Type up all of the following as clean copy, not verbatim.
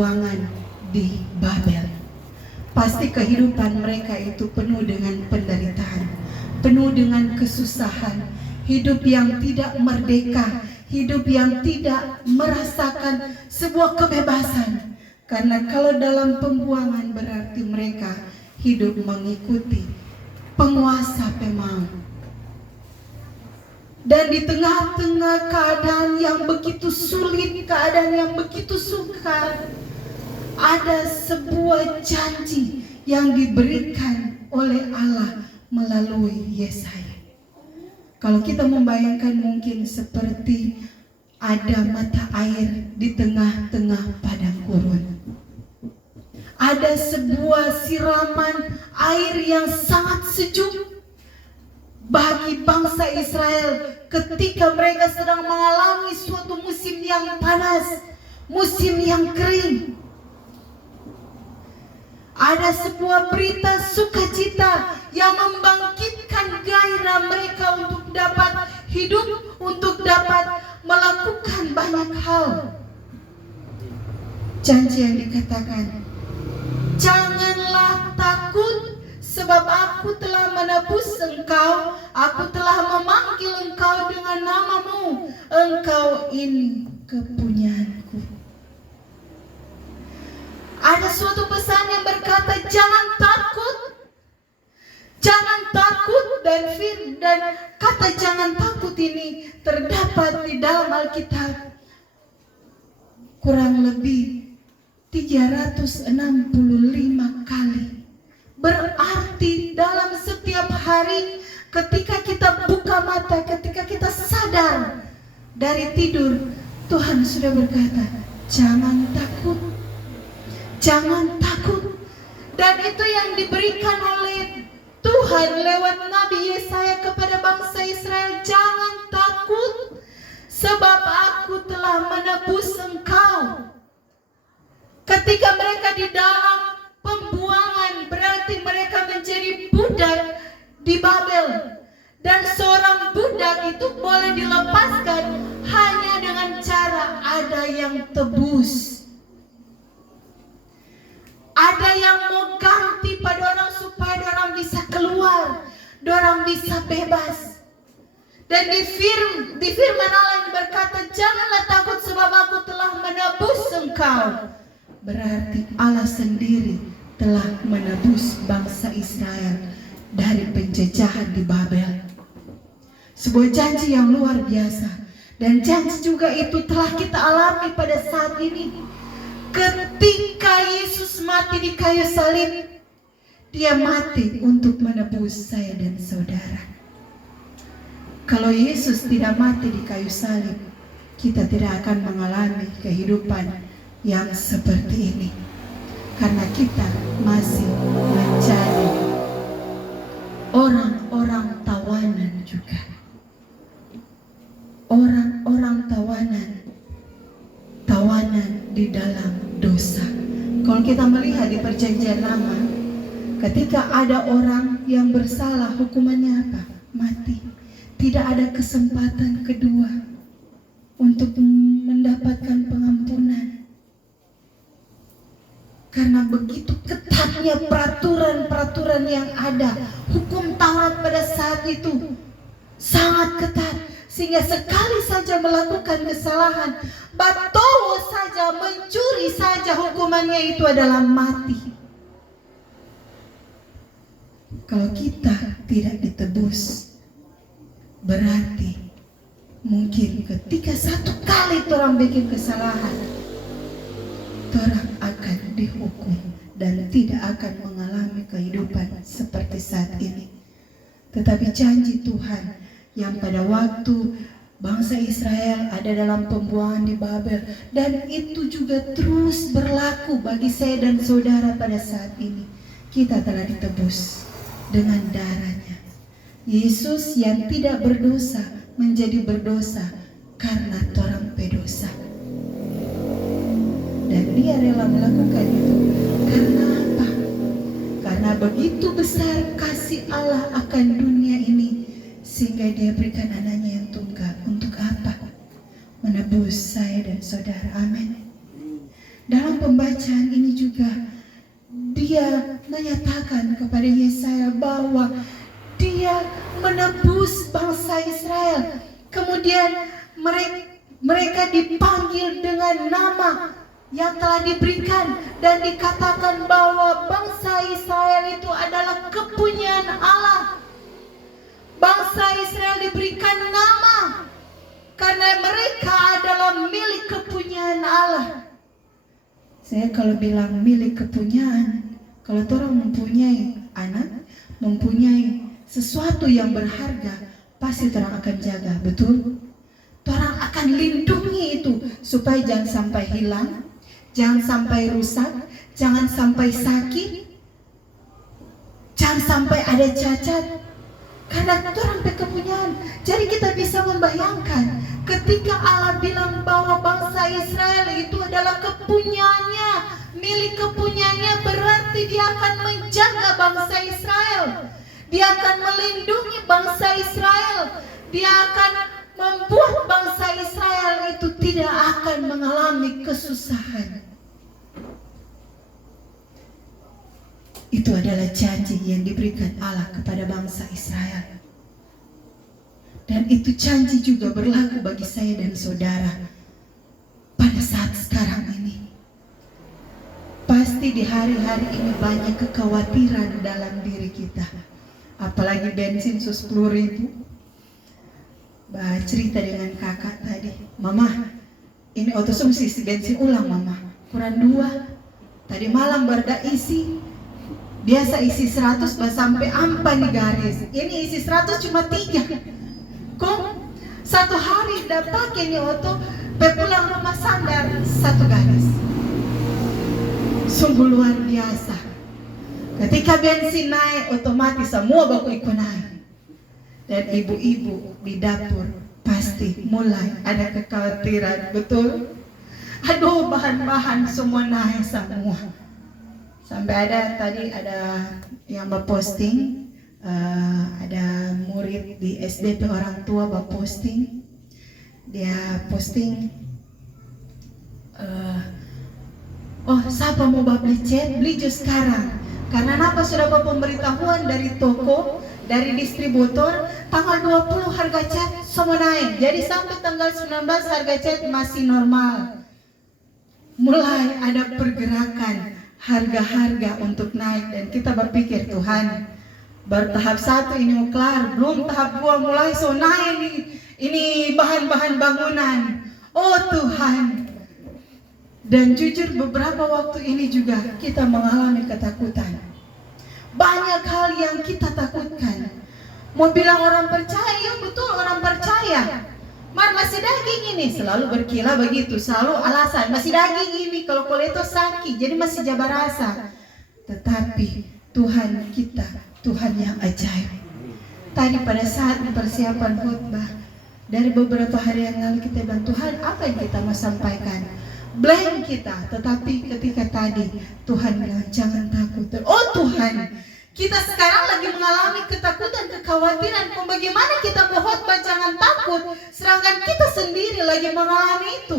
pembuangan di Babel. Pasti kehidupan mereka itu penuh dengan penderitaan, penuh dengan kesusahan, hidup yang tidak merdeka, hidup yang tidak merasakan sebuah kebebasan. Karena kalau dalam pembuangan berarti mereka hidup mengikuti penguasa pemain. Dan di tengah-tengah keadaan yang begitu sulit, keadaan yang begitu sukar, ada sebuah janji yang diberikan oleh Allah melalui Yesaya. Kalau kita membayangkan mungkin seperti ada mata air di tengah-tengah padang gurun. Ada sebuah siraman air yang sangat sejuk bagi bangsa Israel ketika mereka sedang mengalami suatu musim yang panas, musim yang kering. Ada sebuah berita sukacita yang membangkitkan gairah mereka untuk dapat hidup, untuk dapat melakukan banyak hal. Janji yang dikatakan, janganlah takut, sebab aku telah menebus engkau, aku telah memanggil engkau dengan namamu, engkau ini kepunyaanku. Ada suatu pesan yang berkata jangan takut, jangan takut, dan kata jangan takut ini terdapat di dalam Alkitab kurang lebih 365 kali. Berarti dalam setiap hari ketika kita buka mata, ketika kita sadar dari tidur, Tuhan sudah berkata, jangan takut, jangan takut. Dan itu yang diberikan oleh Tuhan lewat Nabi Yesaya kepada bangsa Israel, jangan takut, sebab aku telah menebus engkau. Ketika mereka di dalam pembuangan, berarti mereka menjadi budak di Babel. Dan seorang budak itu boleh dilepaskan hanya dengan cara ada yang tebus, ada yang mau ganti pada orang supaya orang bisa keluar, orang bisa bebas. Dan di firman Allah yang berkata, janganlah takut sebab aku telah menebus engkau. Berarti Allah sendiri telah menebus bangsa Israel dari penjajahan di Babel. Sebuah janji yang luar biasa. Dan janji juga itu telah kita alami pada saat ini. Ketika Yesus mati di kayu salib, dia mati untuk menebus saya dan saudara. Kalau Yesus tidak mati di kayu salib, kita tidak akan mengalami kehidupan yang seperti ini. Karena kita masih menjadi orang-orang tawanan juga. Orang-orang tawanan di dalam dosa. Kalau kita melihat di Perjanjian Lama, ketika ada orang yang bersalah, hukumannya apa? Mati. Tidak ada kesempatan kedua untuk mendapatkan pengampunan. Karena begitu ketatnya peraturan-peraturan yang ada, hukum Taurat pada saat itu sangat ketat. Sehingga sekali saja melakukan kesalahan, batowo saja, mencuri saja, hukumannya itu adalah mati. Kalau kita tidak ditebus, berarti mungkin ketika satu kali orang bikin kesalahan, orang akan dihukum dan tidak akan mengalami kehidupan seperti saat ini. Tetapi janji Tuhan yang pada waktu bangsa Israel ada dalam pembuangan di Babel, dan itu juga terus berlaku bagi saya dan saudara pada saat ini. Kita telah ditebus dengan darahnya. Yesus yang tidak berdosa menjadi berdosa karena orang pedosa. Dan dia rela melakukan itu. Karena apa? Karena begitu besar kasih Allah akan dunia ini, sehingga dia berikan anaknya yang tunggal. Untuk apa? Menebus saya dan saudara. Amin. Dalam pembacaan ini juga dia menyatakan kepada Yesaya bahwa dia menebus bangsa Israel. Kemudian mereka dipanggil dengan nama yang telah diberikan, dan dikatakan bahwa bangsa Israel itu adalah kepunyaan Allah. Bangsa Israel diberikan nama karena mereka adalah milik kepunyaan Allah. Saya kalau bilang milik kepunyaan, kalau orang mempunyai anak, mempunyai sesuatu yang berharga, pasti orang akan jaga, betul? Orang akan lindungi itu supaya jangan sampai hilang, jangan sampai rusak, jangan sampai sakit, jangan sampai ada cacat. Karena itu orang kepunyaan. Jadi kita bisa membayangkan ketika Allah bilang bahwa bangsa Israel itu adalah kepunyaannya, milik kepunyaannya, berarti dia akan menjaga bangsa Israel. Dia akan melindungi bangsa Israel. Dia akan membuat bangsa Israel itu tidak akan mengalami kesusahan. Itu adalah janji yang diberikan Allah kepada bangsa Israel. Dan itu janji juga berlaku bagi saya dan saudara pada saat sekarang ini. Pasti di hari-hari ini banyak kekhawatiran dalam diri kita. Apalagi bensin 10.000. Cerita dengan kakak tadi, "Mama, ini otosom isi bensin ulang mama, kurang 2. Tadi malam baru isi. Biasa isi 100 sampai ampan di garis. Ini isi 100 cuma 3. Kok satu hari dah pakai ini oto, pulang rumah sandar 1 garis. Sungguh luar biasa. Ketika bensin naik, otomatis semua baku ikut naik. Dan ibu-ibu di dapur pasti mulai ada kekhawatiran, betul? Aduh, bahan-bahan semua naik semua. Sampai ada yang memposting, ada murid di SDP orang tua memposting, dia posting, siapa mau beli cat, beli jus sekarang. Karena apa, sudah pemberitahuan dari toko, dari distributor, tanggal 20 harga cat semua naik. Jadi sampai tanggal 19 harga cat masih normal. Mulai ada pergerakan harga-harga untuk naik, dan kita berpikir, Tuhan, baru tahap 1 ini mau kelar, belum tahap 2 mulai so naik ini bahan-bahan bangunan. Oh Tuhan. Dan jujur beberapa waktu ini juga kita mengalami ketakutan. Banyak hal yang kita takutkan. Mau bilang orang percaya, ya betul orang percaya. Masih daging ini, selalu berkilah begitu, selalu alasan masih daging ini, kalau koleto sakit, jadi masih jabar rasa. Tetapi Tuhan kita, Tuhan yang ajaib. Tadi pada saat persiapan khotbah, dari beberapa hari yang lalu kita bilang, Tuhan apa yang kita mau sampaikan? Blame kita, tetapi ketika tadi Tuhan bilang jangan takut. Oh Tuhan, kita sekarang lagi mengalami ketakutan, kekhawatiran. Bagaimana kita mau khotbah jangan takut, sedangkan kita sendiri lagi mengalami itu.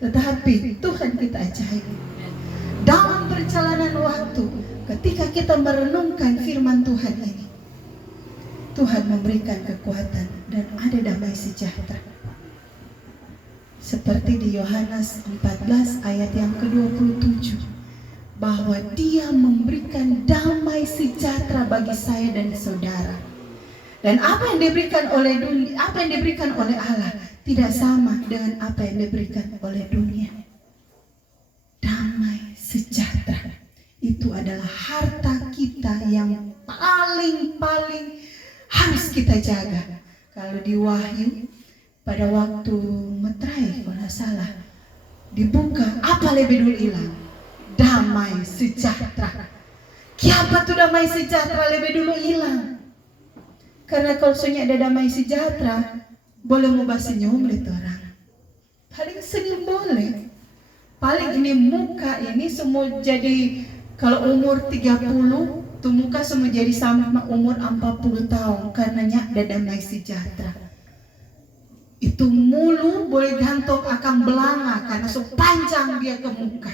Tetapi Tuhan kita ajaib. Dalam perjalanan waktu, ketika kita merenungkan firman Tuhan ini, Tuhan memberikan kekuatan dan ada damai sejahtera. Seperti di Yohanes 14 ayat yang ke-27, bahwa Dia memberikan damai sejahtera bagi saya dan saudara. Dan apa yang diberikan oleh dunia, apa yang diberikan oleh Allah tidak sama dengan apa yang diberikan oleh dunia. Damai sejahtera itu adalah harta kita yang paling harus kita jaga. Kalau di Wahyu pada waktu Metrai kalau tidak salah dibuka, apa lebih dulu hilang? Damai sejahtera. Kiapa tuh damai sejahtera lebih dulu hilang? Karena kalau soalnya ada damai sejahtera, boleh mau senyum lihat orang. Paling senyum boleh. Paling ini muka ini semua jadi, kalau umur 30 tuh muka semua jadi sama umur 40 tahun, karenanya ada damai sejahtera. Itu mulu boleh gantung akan belanga karena so panjang dia ke muka.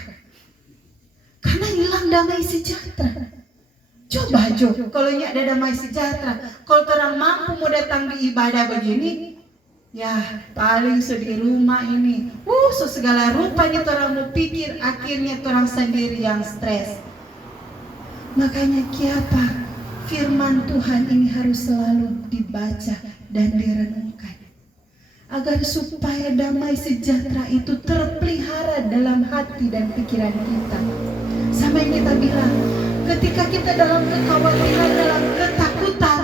Karena hilang damai sejahtera. Coba Jo, kalau ini ada damai sejahtera, kalau orang mampu mau datang di ibadah begini, ya paling di rumah ini, so segala rupa nih orang mau pikir, akhirnya orang sendiri yang stres. Makanya kiapa firman Tuhan ini harus selalu dibaca dan direnungkan, agar supaya damai sejahtera itu terpelihara dalam hati dan pikiran kita. Sama yang kita bilang, ketika kita dalam kekhawatiran, dalam ketakutan,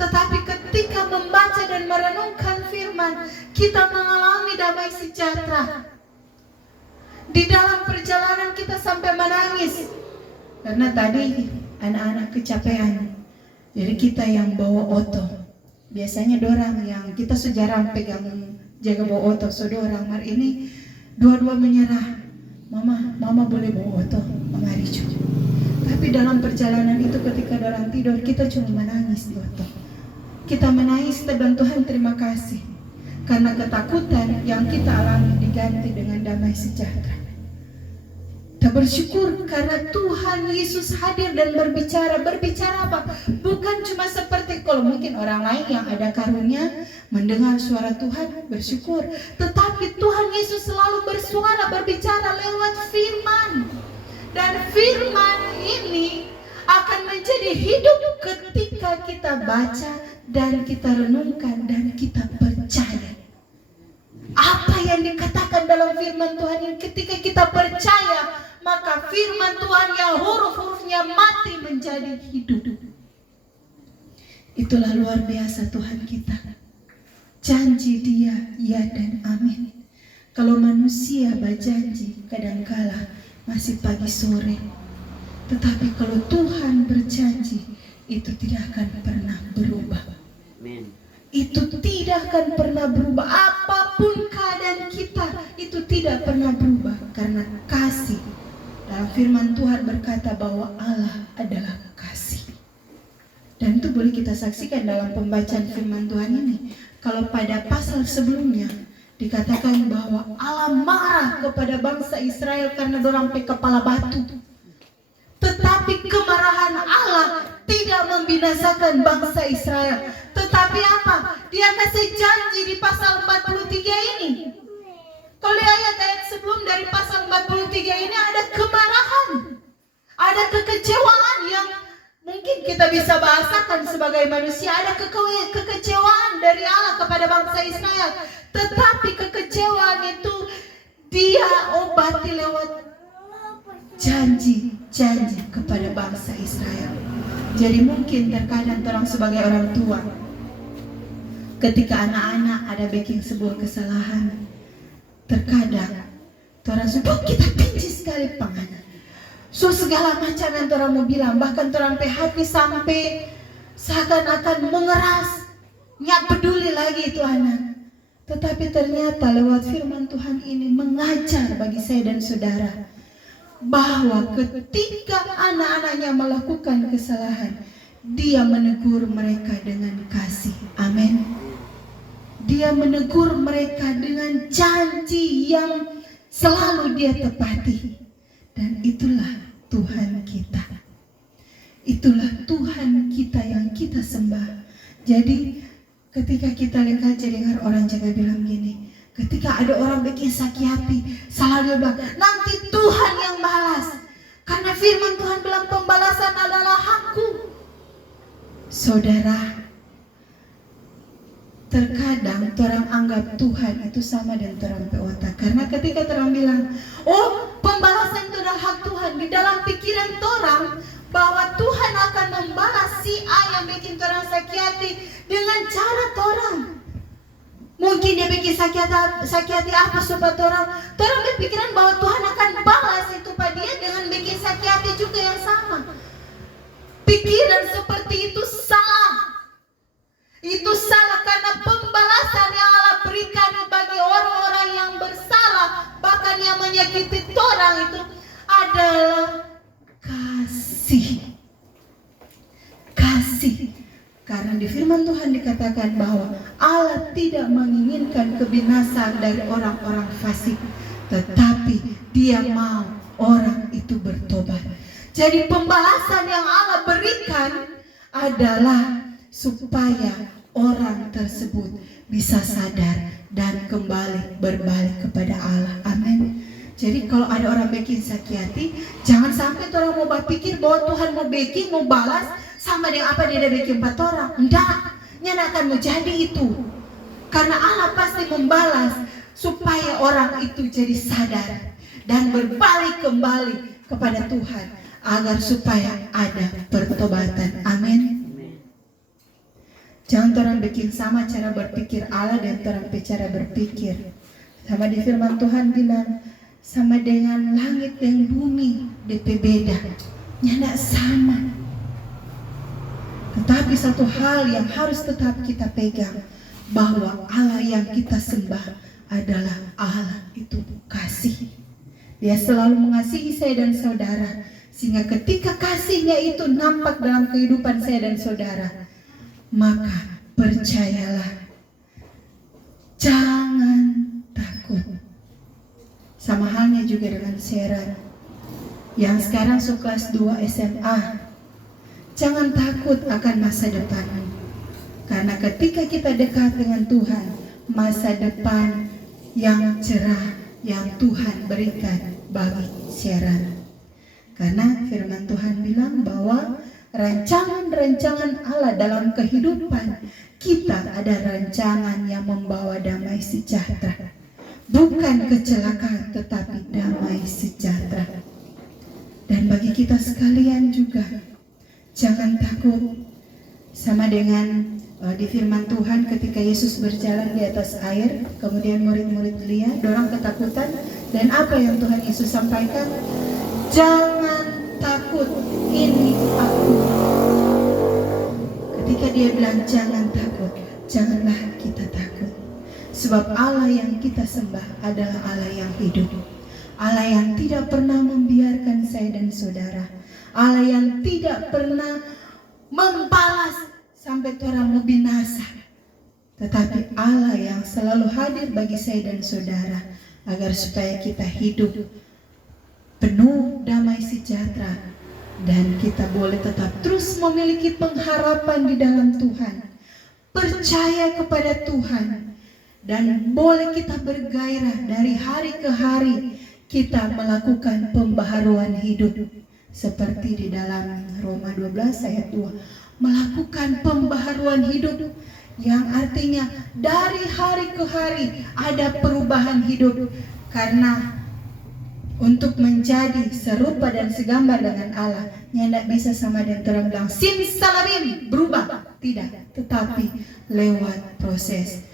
tetapi ketika membaca dan merenungkan firman, kita mengalami damai sejahtera. Di dalam perjalanan kita sampai menangis, karena tadi anak-anak kecapean. Jadi kita yang bawa oto, biasanya dorang yang kita sejarah pegang jaga bawa oto, so dorang hari ini dua-dua menyerah. Mama boleh bawa oto, Mama Ricu. Tapi dalam perjalanan itu ketika dorang tidur, kita cuma menangis di oto. Kita menangis dan Tuhan terima kasih, karena ketakutan yang kita alami diganti dengan damai sejahtera. Kita bersyukur karena Tuhan Yesus hadir dan berbicara. Berbicara apa? Bukan cuma seperti kalau mungkin orang lain yang ada karunia mendengar suara Tuhan bersyukur, tetapi Tuhan Yesus selalu bersuara, berbicara lewat firman. Dan firman ini akan menjadi hidup ketika kita baca dan kita renungkan dan kita percaya. Apa yang dikatakan dalam firman Tuhan ini, ketika kita percaya, maka firman Tuhan yang huruf-hurufnya mati menjadi hidup. Itulah luar biasa Tuhan kita. Janji Dia ya dan amin. Kalau manusia berjanji kadangkala masih pagi sore, tetapi kalau Tuhan berjanji itu tidak akan pernah berubah. Amin. Itu tidak akan pernah berubah. Apapun keadaan kita, itu tidak pernah berubah karena kasih. Dalam firman Tuhan berkata bahwa Allah adalah kasih. Dan itu boleh kita saksikan dalam pembacaan firman Tuhan ini. Kalau pada pasal sebelumnya dikatakan bahwa Allah marah kepada bangsa Israel karena dorang pakai kepala batu. Tetapi kemarahan Allah tidak membinasakan bangsa Israel. Tetapi apa? Dia kasih janji di pasal 43 ini. Kalau di ayat-ayat sebelum dari pasal 43 ini ada kemarahan, ada kekecewaan yang mungkin kita bisa bahasakan sebagai manusia. Ada kekecewaan dari Allah kepada bangsa Israel. Tetapi kekecewaan itu Dia obati lewat janji kepada bangsa Israel. Jadi mungkin terkadang orang sebagai orang tua, ketika anak-anak ada bikin sebuah kesalahan, terkadang orang sudah kita benci sekali pangannya. So segala macam yang orang mau bilang, bahkan orang hati sampai seakan-akan mengeras, nggak peduli lagi itu anak. Tetapi ternyata lewat firman Tuhan ini mengajar bagi saya dan saudara bahwa ketika anak-anaknya melakukan kesalahan, Dia menegur mereka dengan kasih. Amin. Dia menegur mereka dengan janji yang selalu Dia tepati. Dan itulah Tuhan kita. Itulah Tuhan kita yang kita sembah. Jadi ketika kita dengar orang jaga bilang gini, ketika ada orang bikin sakit hati, selalu dia bilang, nanti Tuhan yang balas. Karena firman Tuhan bilang pembalasan adalah hakku. Saudara, terkadang orang anggap Tuhan itu sama dengan orang peota. Karena ketika orang bilang, oh pembalasan itu adalah hak Tuhan, di dalam pikiran orang bahwa Tuhan akan membalas si A yang bikin orang sakit hati dengan cara orang. Mungkin dia bikin sakit hati apa supaya orang berpikiran bahwa Tuhan akan balas itu pada dia dengan bikin sakit hati juga yang sama. Pikiran seperti itu salah. Itu salah karena pembalasan yang Allah berikan bagi orang-orang yang bersalah, bahkan yang menyakiti orang itu adalah kasih. Kasih. Karena di firman Tuhan dikatakan bahwa Allah tidak menginginkan kebinasaan dari orang-orang fasik, tetapi Dia mau orang itu bertobat. Jadi pembalasan yang Allah berikan adalah supaya orang tersebut bisa sadar dan kembali berbalik kepada Allah. Amin. Jadi kalau ada orang bikin sakit hati, jangan sampai orang mau berpikir bahwa Tuhan mau bikin, mau balas sama dengan apa dia bikin 4 orang. Enggak, nyana akan menjadi itu. Karena Allah pasti membalas supaya orang itu jadi sadar dan berbalik kembali kepada Tuhan, agar supaya ada pertobatan. Amin. Jangan orang bikin sama cara berpikir Allah dan orang cara berpikir. Sama di firman Tuhan bilang, sama dengan langit dan bumi DP beda, nyana sama. Tetapi satu hal yang harus tetap kita pegang, bahwa Allah yang kita sembah adalah Allah itu kasih. Dia selalu mengasihi saya dan saudara, sehingga ketika kasihnya itu nampak dalam kehidupan saya dan saudara, maka percayalah, jangan takut. Sama halnya juga dengan Sharon yang sekarang kelas 2 SMA. Jangan takut akan masa depan, karena ketika kita dekat dengan Tuhan, masa depan yang cerah yang Tuhan berikan bagi Sharon. Karena firman Tuhan bilang bahwa rancangan-rancangan Allah dalam kehidupan kita ada rancangan yang membawa damai sejahtera, bukan kecelakaan tetapi damai sejahtera. Dan bagi kita sekalian juga, jangan takut. Sama dengan di firman Tuhan ketika Yesus berjalan di atas air, kemudian murid-murid lihat, dorang ketakutan, dan apa yang Tuhan Yesus sampaikan? Jangan takut, ini aku. Ketika dia bilang jangan takut, janganlah kita takut. Sebab Allah yang kita sembah adalah Allah yang hidup, Allah yang tidak pernah membiarkan saya dan saudara, Allah yang tidak pernah membalas sampai orang mau binasa, tetapi Allah yang selalu hadir bagi saya dan saudara, agar supaya kita hidup penuh damai sejahtera, dan kita boleh tetap terus memiliki pengharapan di dalam Tuhan, percaya kepada Tuhan, dan boleh kita bergairah dari hari ke hari kita melakukan pembaharuan hidup, seperti di dalam Roma 12 ayat 2, melakukan pembaharuan hidup, yang artinya dari hari ke hari ada perubahan hidup. Karena untuk menjadi serupa dan segambar dengan Allah, tidak bisa sama dengan terang bilang simsalabim berubah, tidak, tetapi lewat proses.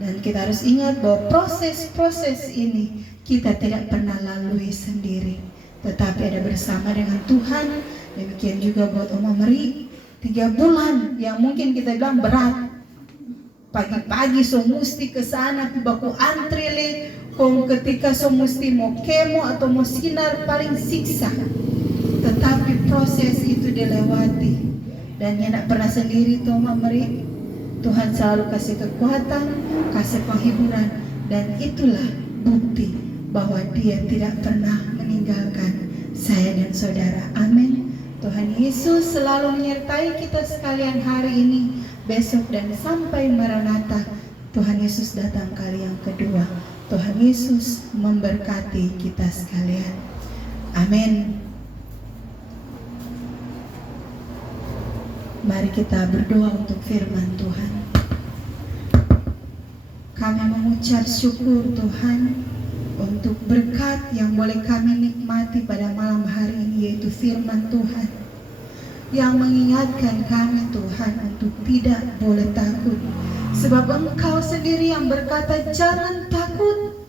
Dan kita harus ingat bahwa proses-proses ini kita tidak pernah lalui sendiri, tetapi ada bersama dengan Tuhan. Demikian juga buat Oma Meri, 3 bulan yang mungkin kita bilang berat. Pagi-pagi so mesti ke sana baku antri le, kong ketika so mesti mau kemo atau mau sinar paling siksa. Tetapi proses itu dilewati, dan tidak pernah sendiri tuh Oma Meri. Tuhan selalu kasih kekuatan, kasih penghiburan, dan itulah bukti bahwa Dia tidak pernah meninggalkan saya dan saudara. Amin. Tuhan Yesus selalu menyertai kita sekalian hari ini, besok, dan sampai Maranatha. Tuhan Yesus datang kali yang kedua. Tuhan Yesus memberkati kita sekalian. Amin. Mari kita berdoa untuk firman Tuhan. Kami mengucap syukur Tuhan untuk berkat yang boleh kami nikmati pada malam hari ini, yaitu firman Tuhan yang mengingatkan kami Tuhan untuk tidak boleh takut, sebab Engkau sendiri yang berkata jangan takut.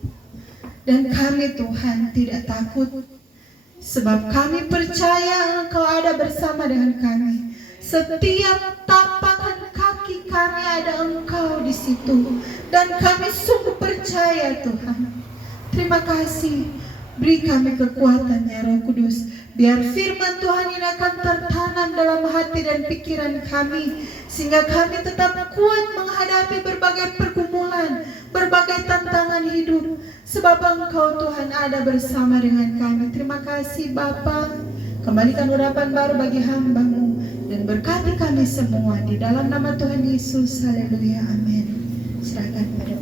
Dan kami Tuhan tidak takut, sebab kami percaya Engkau ada bersama dengan kami. Setiap tapakan kaki kami ada Engkau di situ, dan kami sungguh percaya Tuhan. Terima kasih Beri kami kekuatan ya Roh Kudus. Biar firman Tuhan ini akan tertanam dalam hati dan pikiran kami, sehingga kami tetap kuat menghadapi berbagai pergumulan, berbagai tantangan hidup. Sebab Engkau Tuhan ada bersama dengan kami. Terima kasih Bapa. Kembalikan urapan baru bagi hamba-Mu dan berkati kami semua di dalam nama Tuhan Yesus. Haleluya. Amin. Serahkan pada